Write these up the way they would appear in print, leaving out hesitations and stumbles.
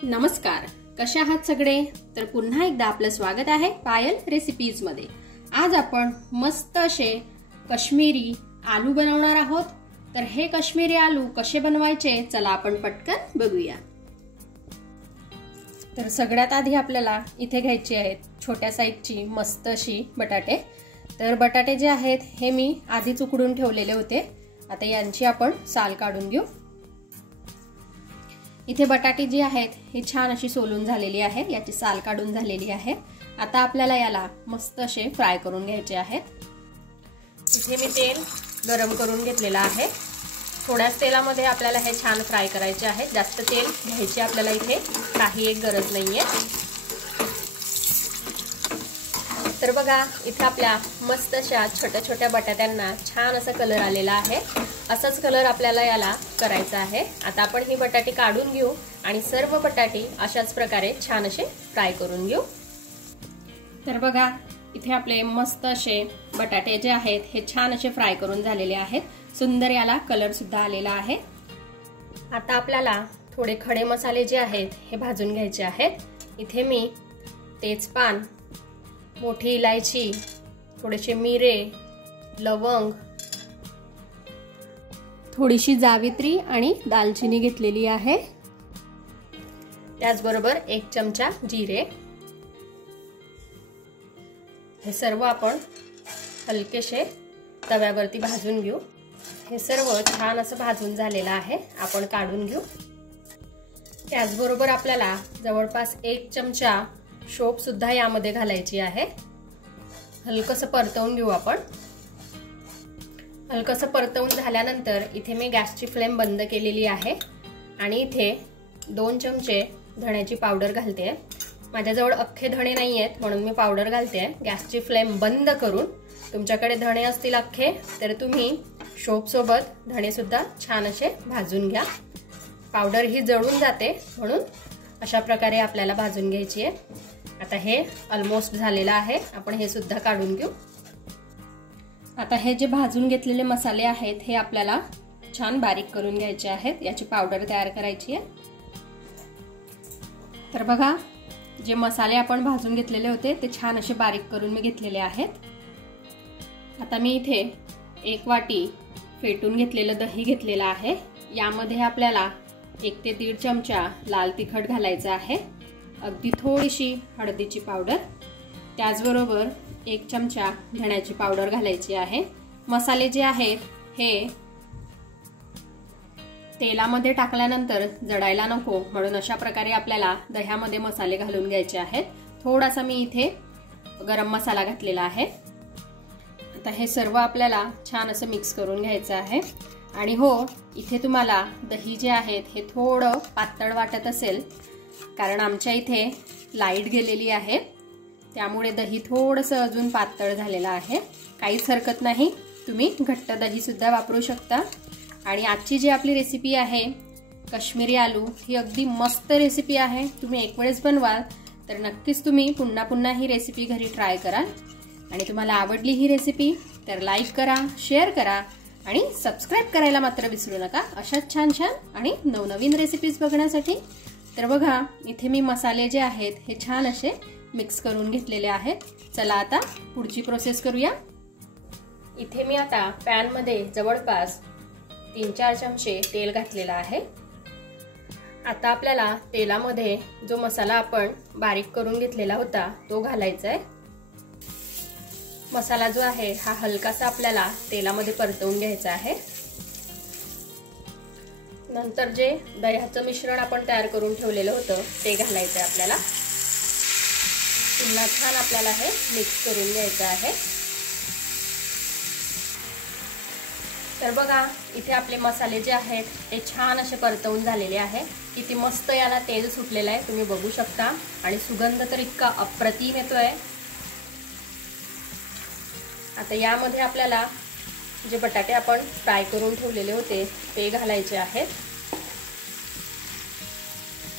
नमस्कार, कशा आहात सगळे? तर पुन्हा एकदा आपलं स्वागत आहे पायल रेसिपीज मध्ये। आज आपण मस्त असे काश्मीरी आलू बनवणार आहोत। तर हे काश्मीरी आलू कसे बनवायचे चला आपण पटकन बघूया। तर सगळ्यात आधी आपल्याला इथे घ्यायचे आहेत छोट्या साईजची मस्त अशी बटाटे। तर बटाटे जे आहेत हे मी आधीच उकडून ठेवलेले होते। आता यांची आपण साल काढून घेऊ। इथे बटाटे जी आहेत हे छान अशी सोलून झालेली आहे, याची साल काढून झालेली आहे। आता आपल्याला याला मस्त असे फ्राय करून घ्यायचे आहेत। इथे मी तेल गरम करून घेतलेलं आहे। थोड्याच तेलामध्ये आपल्याला हे छान फ्राय करायचे आहे, जास्त तेल घ्यायची आपल्याला इथे काही एक गरज नाहीये। तर बघा इथे आपल्या मस्त अशा छोट्या छोट्या बटाट्यांना छान असा कलर आलेला आहे। असाच कलर आपल्याला याला करायचा आहे। आता आपण ही बटाटे काढून घेऊ आणि सर्व बटाटे अशाच प्रकारे छान असे फ्राय करून घेऊ। तर बघा इथे आपले मस्त असे बटाटे जे आहेत हे छान असे फ्राय करून झालेले आहेत। सुंदर याला कलर सुद्धा आलेला आहे। आता आपल्याला थोडे खडे मसाले जे आहेत हे भाजून घ्यायचे आहेत। इथे मी तेजपान, मोठी इलायची, थोडेसे मिरे, लवंग, थोडीशी जावित्री आणि दालचिनी घेतलेली आहे। त्याचबरोबर 1 चमचा जिरे। हे सर्व आपण हलकेसे तव्यावरती भाजून घेऊ। हे सर्व छान असं भाजून झालेलं आहे, आपण काढून घेऊ। त्याचबरोबर आपल्याला जवळपास 1 चमचा शोप सुद्धा यामध्ये घालायची आहे। हलकसं परतवून घेऊ आपण। हलकसं परतवून झाल्यानंतर इथे मी गॅसची फ्लेम बंद केलेली आहे आणि इथे 2 चमचे धण्याची पावडर घालते। माझ्याजवळ अख्खे धणे नाही आहेत म्हणून मी पावडर घालते। गॅसची फ्लेम बंद करून, तुमच्याकडे धणे असतील अख्खे तर तुम्ही शोप सोबत धणे सुद्धा छान असे भाजून घ्या। पावडर ही जळून जाते म्हणून अशा प्रकारे आपल्याला भाजून घ्यायची आहे। आता हे ऑलमोस्ट झालेलं आहे, आपण हे सुद्धा काढून घेऊ। आता हे जे भाजून घेतलेले मसाले आहेत हे आपल्याला छान बारीक करून घ्यायचे आहेत, याची पावडर तयार करायची आहे। तर बघा जे मसाले आपण भाजून घेतलेले होते ते छान असे बारीक करून मी घेतलेले आहेत। आता मी इथे 1 वाटी फेटून घेतलेलं दही घेतलेलं आहे। यामध्ये आपल्याला 1 ते 1.5 चमचा लाल तिखट घालायचं आहे, अगदी थोडीशी हळदीची पावडर, त्याचबरोबर 1 चमचा धण्याची पावडर घालायची आहे। मसाले जे आहेत हे तेलामध्ये टाकल्यानंतर जळायला नको म्हणून अशा प्रकारे आपल्याला दह्यामध्ये मसाले घालून घ्यायचे आहेत। थोडासा मी इथे गरम मसाला घातलेला आहे। आता हे सर्व आपल्याला छान असं मिक्स करून घ्यायचं आहे। आणि हो, इथे तुम्हाला दही जे आहेत हे थोडं पातळ वाटत असेल कारण आमच्या इथे लाईट गेलेली आहे, त्यामुळे दही थोडंसं अजून पातळ झालेलं आहे। काहीच हरकत नाही, तुम्ही घट्ट दही सुद्धा वापरू शकता। आणि आजची जी आपली रेसिपी आहे काश्मीरी आलू ही अगदी मस्त रेसिपी आहे। तुम्ही एक वेळेस बनवाल तर नक्कीच तुम्ही पुन्हा पुन्हा ही रेसिपी घरी ट्राय कराल। आणि तुम्हाला आवडली ही रेसिपी तर लाईक करा, शेअर करा आणि सबस्क्राईब करायला मात्र विसरू नका, अशाच छान छान आणि नवनवीन रेसिपीज बघण्यासाठी। तर बघा इथे मी मसाले जे आहेत हे छान असे मिक्स करून घेतलेले आहेत। चला आता पुढची प्रोसेस करूया। इथे मी आता पॅन मध्ये जवळपास 3-4 चमचे तेल घातलेलं आहे। आता आपल्याला तेलामध्ये जो मसाला आपण बारीक करून घेतलेला होता तो घालायचा आहे। मसाला जो आहे हा हलकासा आपल्याला तेलामध्ये परतवून घ्यायचा आहे। नंतर जे दह्याचं मिश्रण आपण तयार करून ठेवलेलं होतं ते घालायचं आहे आपल्याला। पुन्हा छान आपल्याला हे मिक्स करून घ्यायचं आहे। तर बघा इथे आपले मसाले जे आहेत ते छान असे परतवून झालेले आहे। किती मस्त याला तेल सुटलेलं आहे तुम्ही बघू शकता आणि सुगंध तर इतका अप्रतिम येतोय। आता यामध्ये आपल्याला जे बटाटे आपण फ्राय करून ठेवलेले होते ते घालायचे आहेत।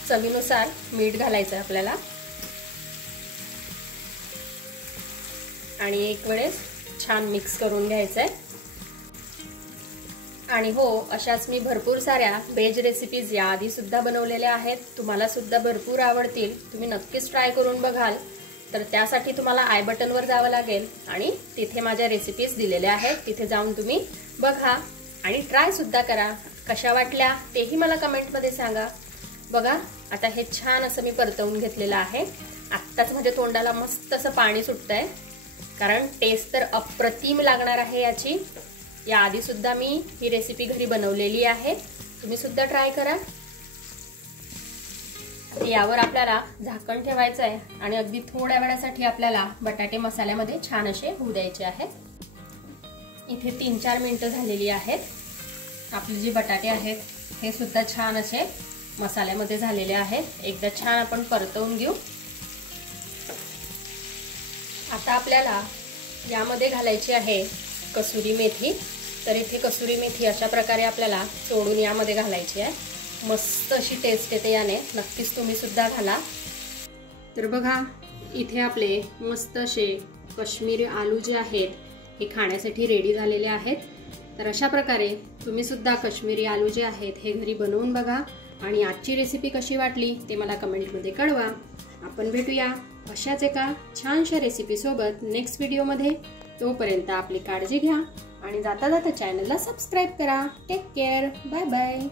चवीनुसार मीठ घालायचं आहे आपल्याला आणि एक वेळेस छान मिक्स करून घ्यायचं आहे। आणि हो, अशाच मी भरपूर साऱ्या व्हेज रेसिपीज याआधी सुद्धा बनवलेल्या आहेत. तुम्हाला सुद्धा भरपूर आवडतील. तुम्ही नक्कीच ट्राय करून बघाल. तर त्यासाठी तुम्हाला आय बटनवर जावं लागेल आणि तिथे माझ्या रेसिपीज दिलेल्या आहेत. तिथे जाऊन तुम्ही बघा आणि ट्राय सुद्धा करा. कशा वाटल्या तेही मला कमेंटमध्ये सांगा. बघा, आता हे छान असं मी परतवून घेतलेलं आहे. आत्ताच म्हणजे तोंडाला मस्त असं पाणी सुटतंय, कारण टेस्ट तर अप्रतिम लागणार आहे याची. याआधी सुद्धा मी ही रेसिपी घरी बनवलेली आहे. तुम्ही सुद्धा ट्राय करा. यावर आपल्याला झाकण ठेवायचं आहे आणि अगदी थोड्या वेळासाठी आपल्याला बटाटे मसाल्यामध्ये छान असे होऊ द्यायचे आहेत. इथे 3-4 मिनिटं झालेली आहेत. आपले जे बटाटे आहेत हे सुद्धा छान असे मसाल्यामध्ये झालेले आहेत. एकदा छान आपण परतवून घेऊ. आता आपल्याला यामध्ये घालायची आहे कसुरी मेथी. तर इथे कसुरी मेथी अशा प्रकारे आपल्याला तोडून यामध्ये घालायची आहे. मस्त अशी टेस्ट येते याने. नक्कीच तुम्ही सुद्धा घाला. तर बघा, इथे आपले मस्त असे काश्मीरी आलू जे आहेत हे खाण्यासाठी रेडी झालेले आहेत. तर अशा प्रकारे तुम्ही सुद्धा काश्मीरी आलू जे आहेत हे घरी बनवून बघा आणि आजची रेसिपी कशी वाटली ते मला कमेंटमध्ये कळवा. आपण भेटूया अशाच एका छानशा रेसिपी सोबत नेक्स्ट व्हिडिओमध्ये. तोपर्यंत आपली काळजी घ्या आणि जाता जाता चॅनलला सबस्क्राईब करा. Take care. Bye bye.